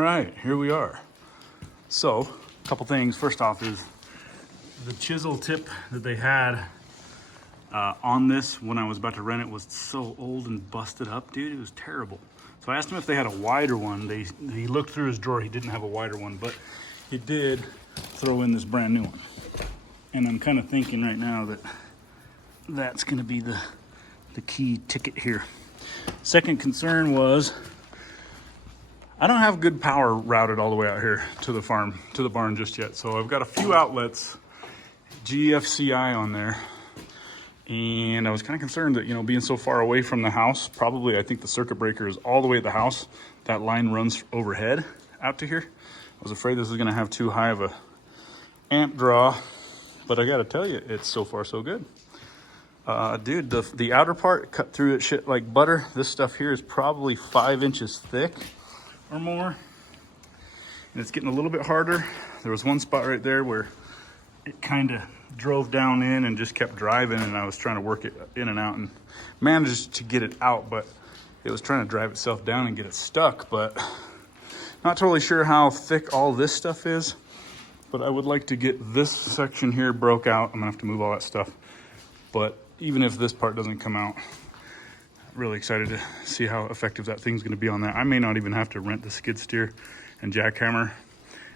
All right, here we are. So, a couple things. First off is the chisel tip that they had on this when I was about to rent it was so old and busted up, dude. It was terrible. So I asked him if they had a wider one. He looked through his drawer. He didn't have a wider one, but he did throw in this brand new one. And I'm kind of thinking right now that that's going to be the key ticket here. Second concern was I don't have good power routed all the way out here to the farm, to the barn just yet. So I've got a few outlets, GFCI on there. And I was kind of concerned that, you know, being so far away from the house, probably I think the circuit breaker is all the way at the house. That line runs overhead out to here. I was afraid this was going to have too high of a amp draw, but I got to tell you, it's so far so good. Dude, the outer part cut through it shit like butter. This stuff here is probably 5 inches thick or more. And it's getting a little bit harder. There was one spot right there where it kind of drove down in and just kept driving, and I was trying to work it in and out and managed to get it out, but it was trying to drive itself down and get it stuck. But not totally sure how thick all this stuff is, but I would like to get this section here broke out. I'm gonna have to move all that stuff, but even if this part doesn't come out, really excited to see how effective that thing's going to be on that. I may not even have to rent the skid steer and jackhammer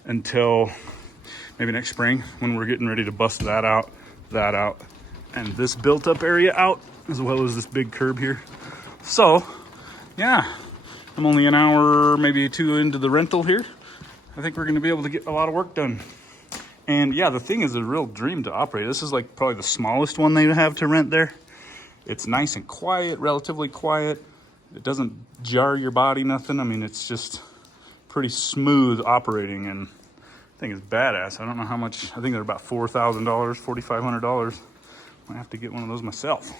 until maybe next spring when we're getting ready to bust that out, and this built up area out, as well as this big curb here. So yeah, I'm only an hour, maybe two into the rental here. I think we're going to be able to get a lot of work done. And yeah, the thing is a real dream to operate. This is like probably the smallest one they have to rent there. It's nice and quiet, relatively quiet. It doesn't jar your body, nothing. I mean, it's just pretty smooth operating, and I think it's badass. I don't know how much. I think they're about $4,000, $4,500. Might have to get one of those myself.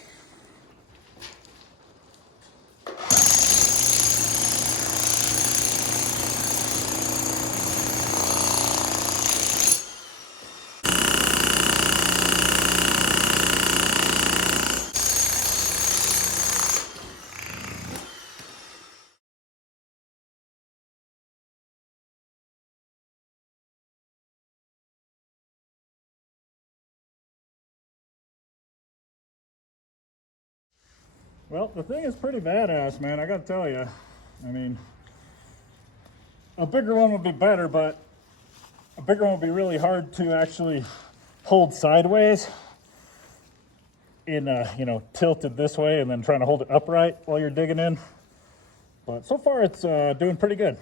Well, the thing is pretty badass, man. I gotta tell you. I mean, a bigger one would be better, but a bigger one would be really hard to actually hold sideways in, you know, tilted this way and then trying to hold it upright while you're digging in. But so far it's doing pretty good.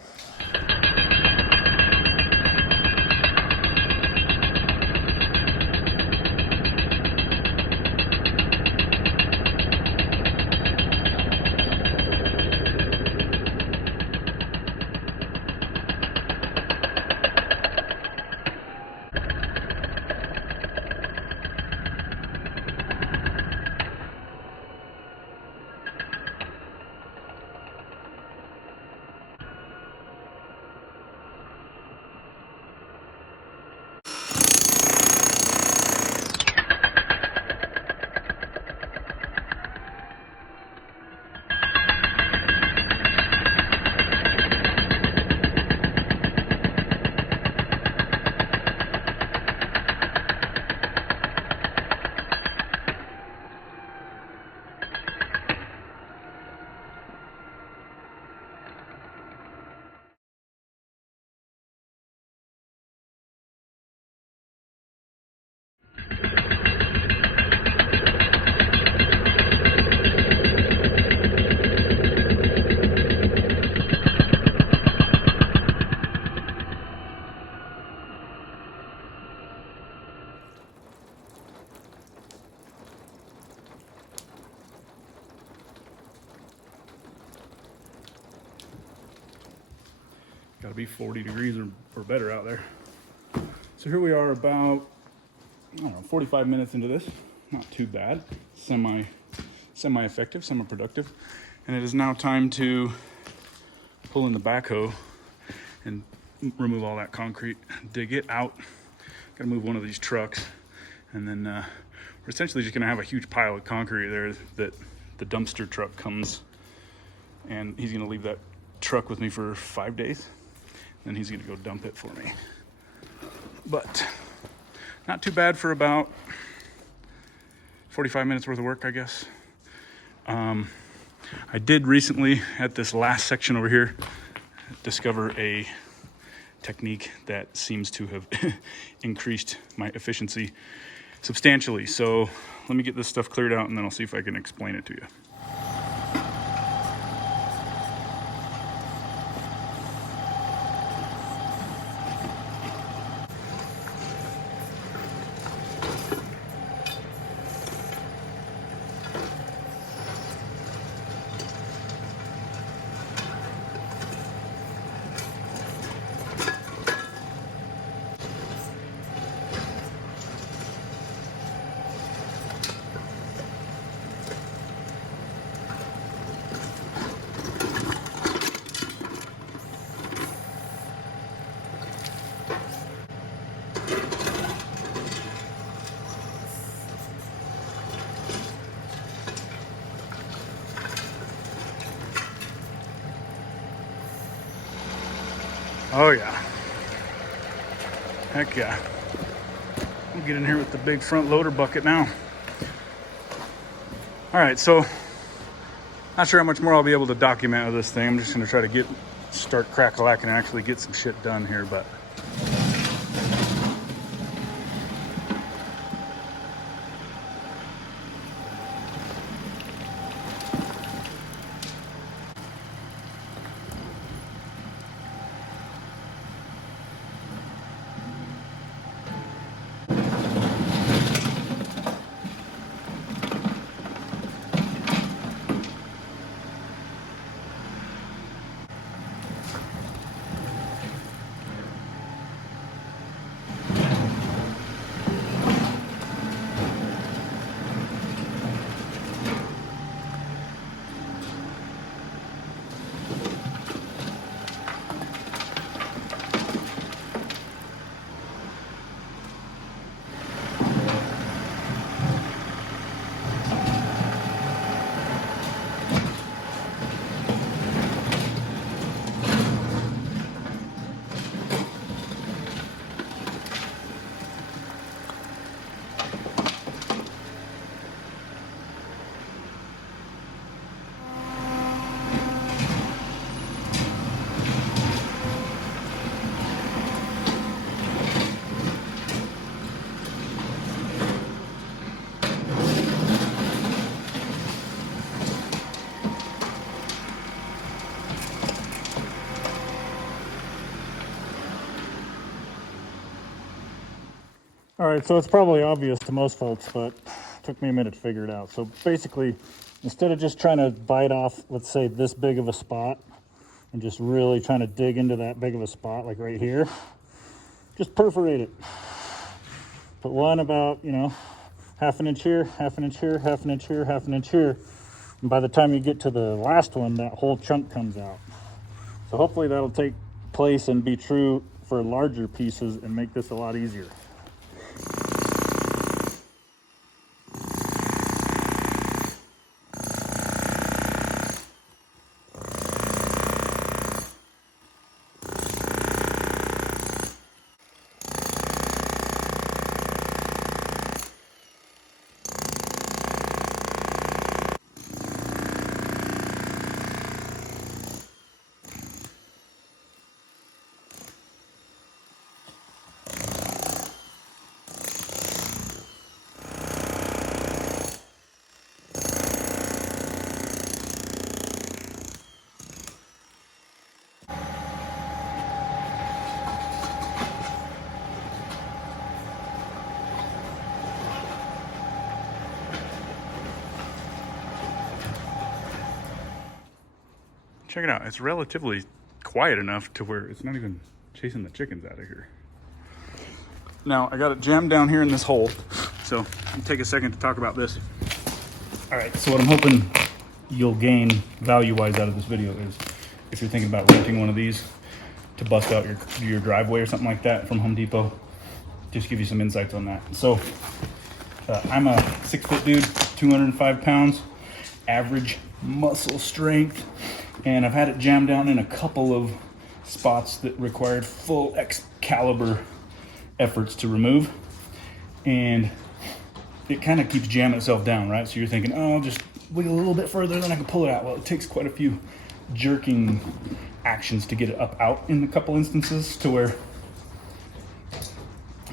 Got to be 40 degrees or better out there. So here we are about, I don't know, 45 minutes into this. Not too bad. Semi-effective, semi-productive. And it is now time to pull in the backhoe and remove all that concrete, dig it out. Got to move one of these trucks, and then we're essentially just going to have a huge pile of concrete there that the dumpster truck comes, and he's going to leave that truck with me for 5 days. then he's gonna go dump it for me. But not too bad for about 45 minutes worth of work, I guess. I did recently, at this last section over here, discover a technique that seems to have increased my efficiency substantially. So let me get this stuff cleared out and then I'll see if I can explain it to you. Oh yeah, heck yeah. We'll get in here with the big front loader bucket now. All right, so not sure how much more I'll be able to document of this thing. I'm just gonna try to start crack-a-lacking and actually get some shit done here, but all right, so it's probably obvious to most folks, but it took me a minute to figure it out. So basically, instead of just trying to bite off, let's say, this big of a spot, and just really trying to dig into that big of a spot, like right here, just perforate it. Put one about, you know, half an inch here, half an inch here, half an inch here, half an inch here. And by the time you get to the last one, that whole chunk comes out. So hopefully that'll take place and be true for larger pieces and make this a lot easier. Check it out. It's relatively quiet enough to where it's not even chasing the chickens out of here. Now, I got it jammed down here in this hole, so I'll take a second to talk about this. All right, so what I'm hoping you'll gain value-wise out of this video is if you're thinking about renting one of these to bust out your driveway or something like that from Home Depot, just give you some insights on that. So I'm a 6-foot dude, 205 pounds, average muscle strength, and I've had it jammed down in a couple of spots that required full Excalibur efforts to remove, and it kind of keeps jamming itself down, right? So you're thinking, oh, I'll just wiggle a little bit further, then I can pull it out. Well, it takes quite a few jerking actions to get it up out in a couple instances, to where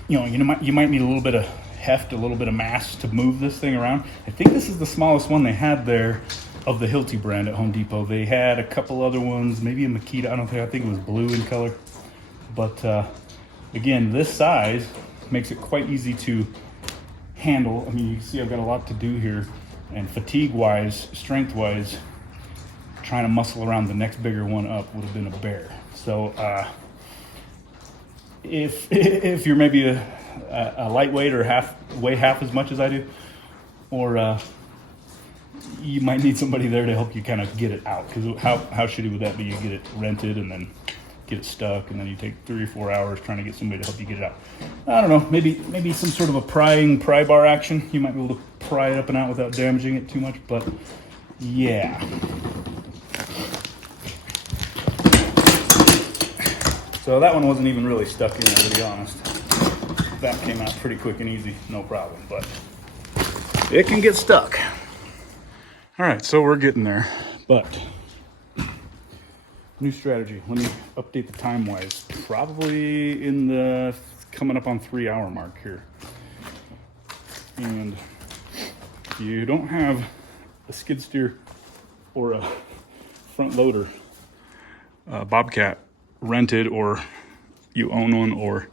you might need a little bit of heft, a little bit of mass to move this thing around. I think this is the smallest one they had there of the Hilti brand at Home Depot. They had a couple other ones, maybe a Makita, I think it was blue in color. But again, this size makes it quite easy to handle. I mean, you can see I've got a lot to do here, and fatigue-wise, strength-wise, trying to muscle around the next bigger one up would have been a bear. So if you're maybe a lightweight or weigh half as much as I do, or you might need somebody there to help you kind of get it out, because how shitty would that be? You get it rented and then get it stuck, and then you take 3 or 4 hours trying to get somebody to help you get it out. I don't know, maybe some sort of a pry bar action. You might be able to pry it up and out without damaging it too much, but yeah. So that one wasn't even really stuck in there, to be honest. That came out pretty quick and easy, no problem, but it can get stuck. All right, so we're getting there, but new strategy. Let me update the time-wise. Probably in the coming up on 3-hour mark here. And if you don't have a skid steer or a front loader Bobcat rented, or you own one, or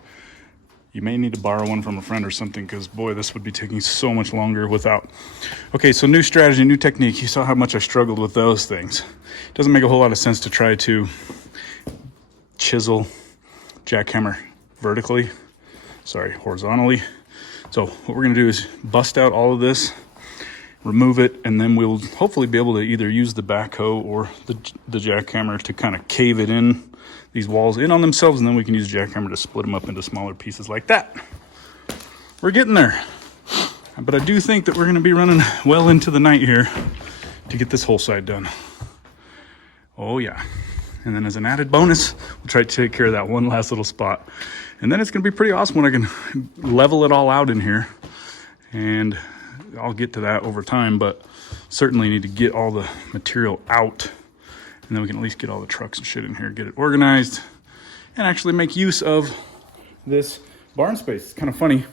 you may need to borrow one from a friend or something, because boy, this would be taking so much longer without. Okay, so new strategy, new technique. You saw how much I struggled with those things. It doesn't make a whole lot of sense to try to chisel jackhammer horizontally. So what we're gonna do is bust out all of this, remove it, and then we'll hopefully be able to either use the backhoe or the jackhammer to kind of cave it in, these walls in on themselves, and then we can use the jackhammer to split them up into smaller pieces like that. We're getting there. But I do think that we're gonna be running well into the night here to get this whole side done. Oh yeah. And then as an added bonus, we'll try to take care of that one last little spot. And then it's gonna be pretty awesome when I can level it all out in here. And I'll get to that over time, but certainly need to get all the material out, and then we can at least get all the trucks and shit in here, get it organized, and actually make use of this barn space. It's kind of funny.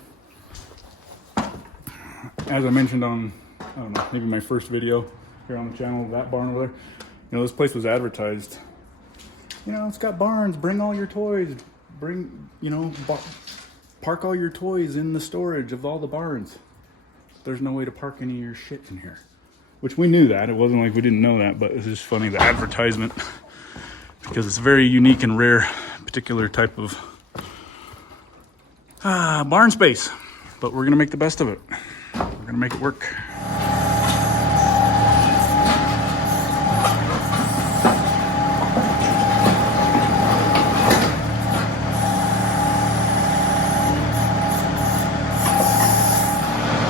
As I mentioned on, I don't know, maybe my first video here on the channel, that barn over there, this place was advertised. It's got barns, bring all your toys, park all your toys in the storage of all the barns. There's no way to park any of your shit in here. Which we knew that. It wasn't like we didn't know that, but it's just funny, the advertisement, because it's a very unique and rare particular type of barn space. But we're gonna make the best of it. We're gonna make it work.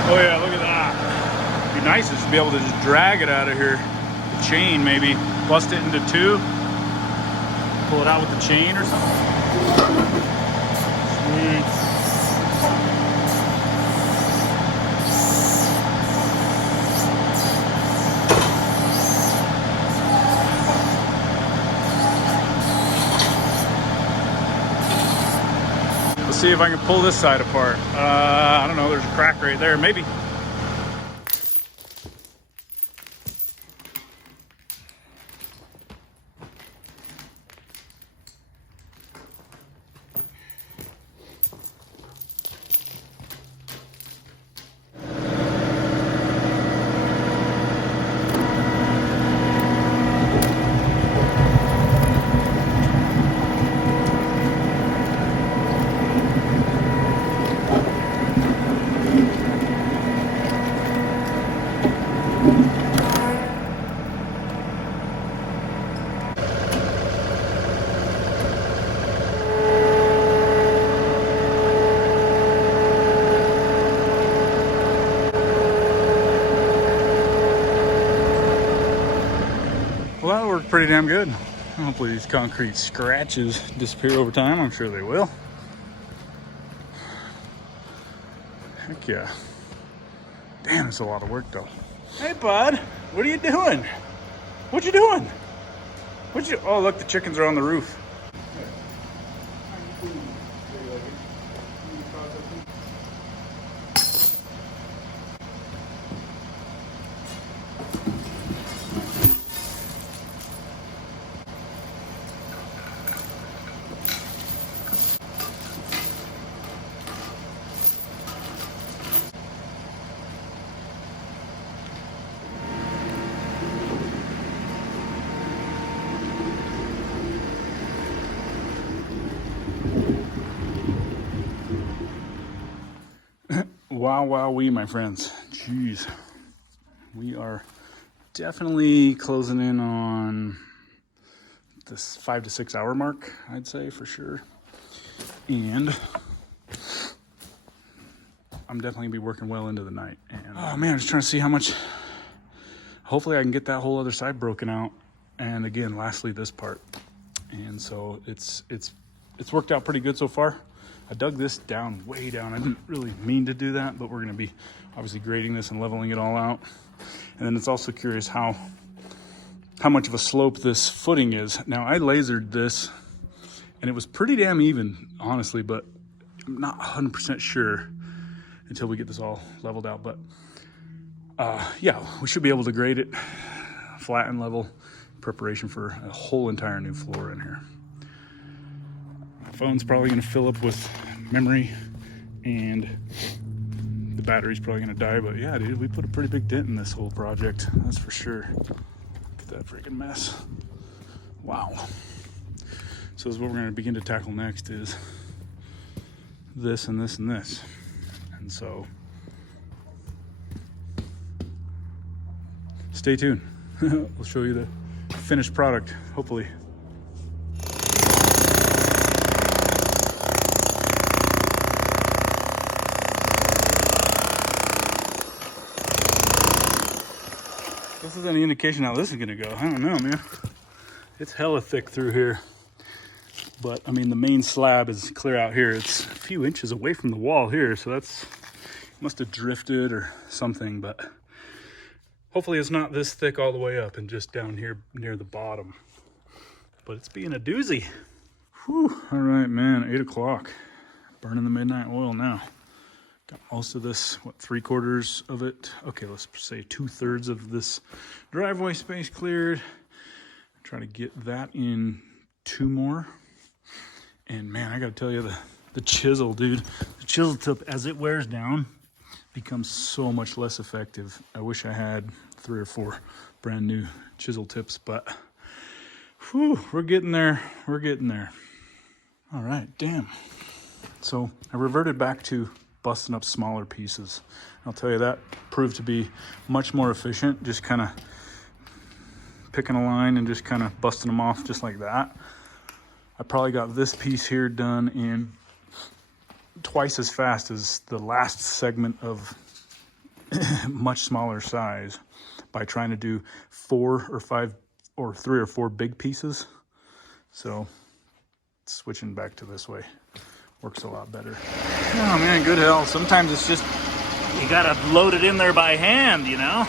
Oh yeah, look at that. It'd be nice just to be able to just drag it out of here. The chain, maybe bust it into 2. Pull it out with the chain or something. Sweet. Let's see if I can pull this side apart. I don't know, there's a crack right there, maybe. Well, that worked pretty damn good. Hopefully these concrete scratches disappear over time. I'm sure they will. Heck yeah. Damn, it's a lot of work though. Hey bud, what are you doing? What you doing? Oh look, the chickens are on the roof. Wow, wowee, my friends. Jeez. We are definitely closing in on this 5 to 6 hour mark, I'd say for sure. And I'm definitely gonna be working well into the night. And oh man, I'm just trying to see how much, hopefully I can get that whole other side broken out. And again, lastly, this part. And so it's worked out pretty good so far. I dug this down, way down. I didn't really mean to do that, but we're gonna be obviously grading this and leveling it all out. And then it's also curious how much of a slope this footing is. Now I lasered this and it was pretty damn even, honestly, but I'm not 100% sure until we get this all leveled out. But yeah, we should be able to grade it flat and level, preparation for a whole entire new floor in here. My phone's probably gonna fill up with memory and the battery's probably gonna die, but yeah, dude, we put a pretty big dent in this whole project, that's for sure. Look at that freaking mess. Wow. So this is what we're gonna begin to tackle next, is this and this and this. And so stay tuned. We'll show you the finished product, hopefully. This is any indication how this is gonna go. I don't know, man. It's hella thick through here. But I mean, the main slab is clear out here. It's a few inches away from the wall here, so that's, must have drifted or something, but hopefully it's not this thick all the way up and just down here near the bottom. But it's being a doozy. Whew, all right, man, 8 o'clock. Burning the midnight oil now. Got most of this, what, 3/4 of it? Okay, let's say 2/3 of this driveway space cleared. Try to get that in 2 more. And man, I gotta tell you, the chisel, dude, the chisel tip, as it wears down, becomes so much less effective. I wish I had 3 or 4 brand new chisel tips, but whew, we're getting there. We're getting there. All right, damn. So I reverted back to busting up smaller pieces. I'll tell you, that proved to be much more efficient, just kind of picking a line and just kind of busting them off just like that. I probably got this piece here done in twice as fast as the last segment of much smaller size by trying to do 4 or 5 or 3 or 4 big pieces. So switching back to this way works a lot better. Oh man, good hell. Sometimes it's just, you gotta load it in there by hand, you know?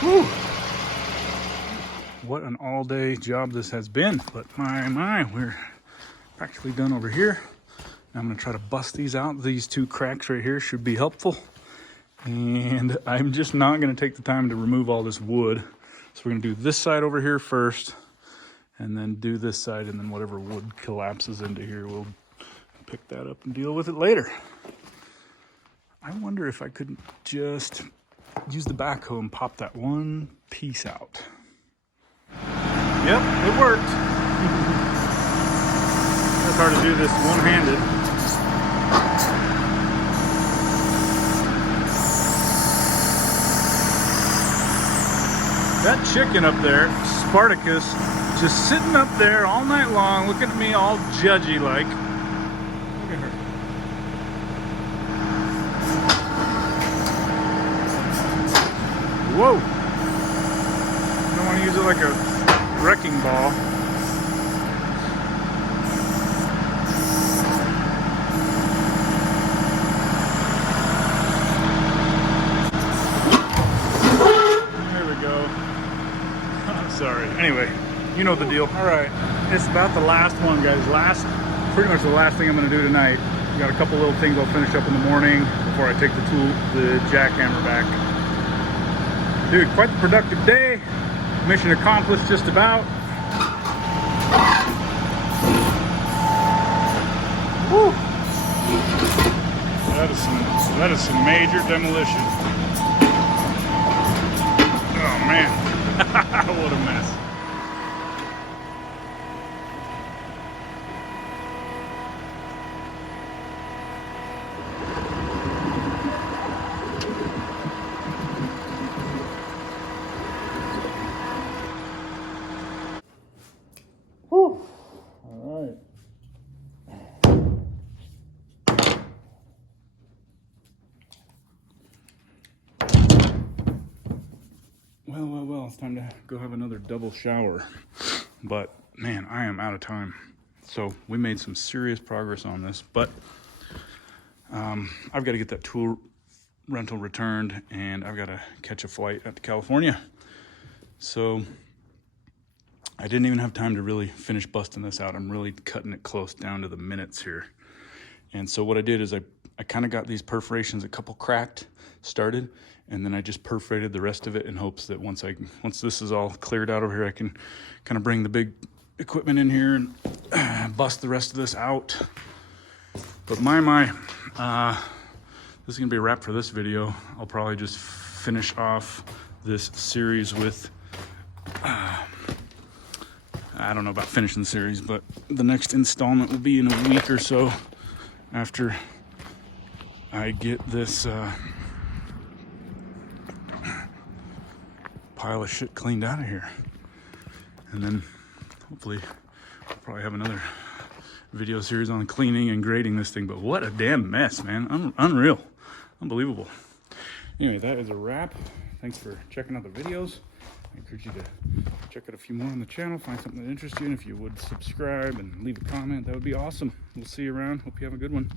Whew. What an all-day job this has been, but my, we're practically done over here. Now I'm gonna try to bust these out. These 2 cracks right here should be helpful. And I'm just not gonna take the time to remove all this wood. So we're gonna do this side over here first, and then do this side, and then whatever wood collapses into here, we'll pick that up and deal with it later. I wonder if I could just use the backhoe and pop that one piece out. Yep, it worked. It's hard to do this one-handed. That chicken up there, Spartacus, just sitting up there all night long, looking at me all judgy like. Look at her. Whoa! I don't want to use it like a wrecking ball. There we go. Oh, sorry. Anyway, you know the deal. All right, it's about the last one, guys. Pretty much the last thing I'm going to do tonight. Got a couple little things I'll finish up in the morning before I take the jackhammer back. Dude, quite the productive day. Mission accomplished just about. Woo! That is some major demolition. Oh man, what a mess. Whew. All right. Well, it's time to go have another double shower. But man, I am out of time. So we made some serious progress on this, but I've got to get that tool rental returned, and I've got to catch a flight out to California. So I didn't even have time to really finish busting this out. I'm really cutting it close down to the minutes here. And so what I did is I kind of got these perforations, a couple cracked, started, and then I just perforated the rest of it in hopes that once this is all cleared out over here, I can kind of bring the big equipment in here and bust the rest of this out. But this is gonna be a wrap for this video. I'll probably just finish off this series with, I don't know about finishing the series, but the next installment will be in a week or so after I get this pile of shit cleaned out of here. And then hopefully I'll probably have another video series on cleaning and grading this thing. But what a damn mess, man. Unreal. Unbelievable. Anyway, that is a wrap. Thanks for checking out the videos. I encourage you to check out a few more on the channel, find something that interests you, and if you would subscribe and leave a comment, that would be awesome. We'll see you around. Hope you have a good one.